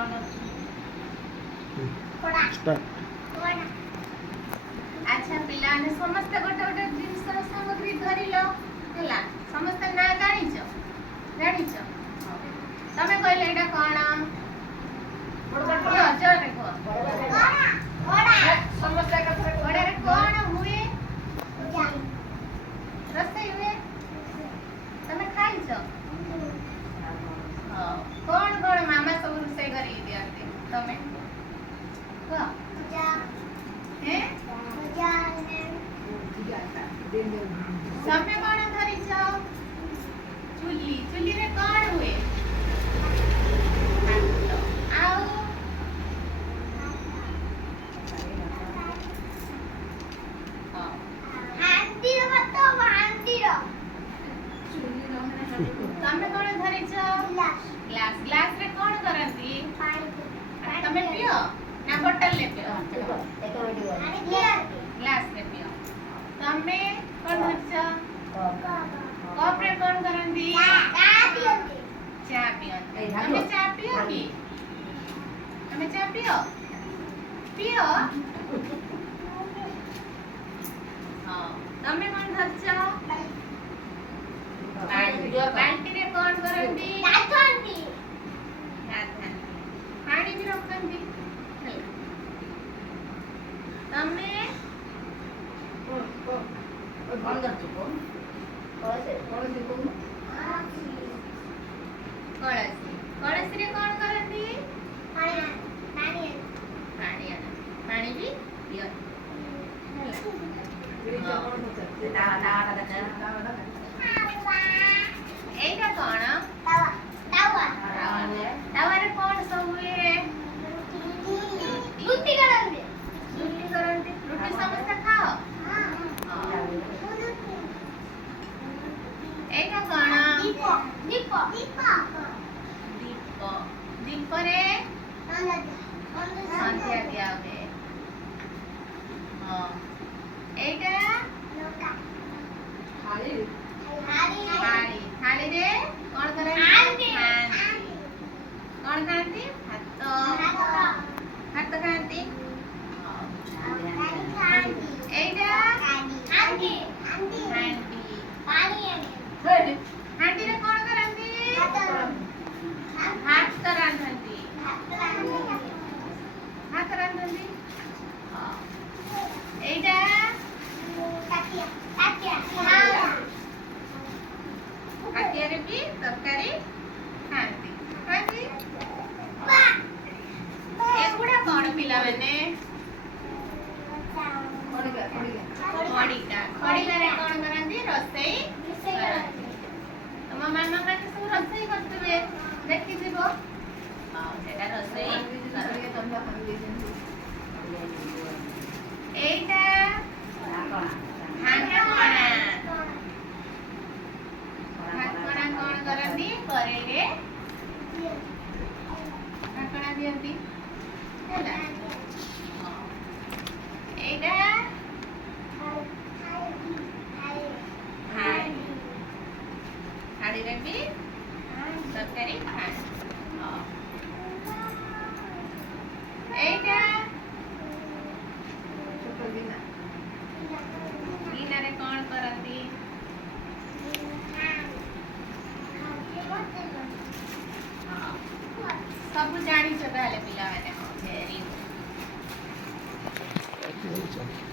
कौन स्टार्ट अच्छा पिला ने समस्त गोटे गोटे जिनिस सामग्री धरि लो हला समस्त ना जानिछ तमे कहले एटा कोन बड़ जोर रे को बड़ा समस्त का थरे बड़ा रे कोन हुए रसई हुए तमे खाइछ कोन कोन मामा सब रसई करी दियाते तमे को जा हैं जा ने समय कोन धरि छ चुल्ली चुल्ली रे कोन हुए आओ हांडी रो बतो हांडी रो तमे कोन धरि छ ग्लास ग्लास रे कोन करंती पानी तमे पियो ना बोतल ले पियो ग्लास रे पियो तमे कोन धरि छ कप रे कोन करंती चा पियंती तमे चा पियो की तमे चा पियो पियो हां तमे कोन धरि छ बाल्टी रे कोन करंती गाथंती पानी भी रखंती तमे कोन करछ कोन कळसी रे कोन करंती पानी भी पियो एटा कोन तावा तावा रे कोन सब हुए रुटी करंती रुटी समस्त खाओ एटा कोन दीप दीप रे संध्या दिया हुए हां एटा थाली रे कोन करे कोन खाती भात खाती एटा हांडी हांडी रे कोन करंती भात रांधंती एटा काटिया रे भी तरकारी खाती एगुड़ा कोन पिला माने खड़ीगा रे कोन करंती रसई करंती तम मामा माने सब रसई करतबे देखि दिबो हां सेटा रसई एटा ढाकणा कोन करंती करेई रे ढाकणा दियंती होला एटा हाड़ी रे भी तरकारी हां एटा गिना रे कोन करंती सब जानी छ ताले पिला माने वेरी गुड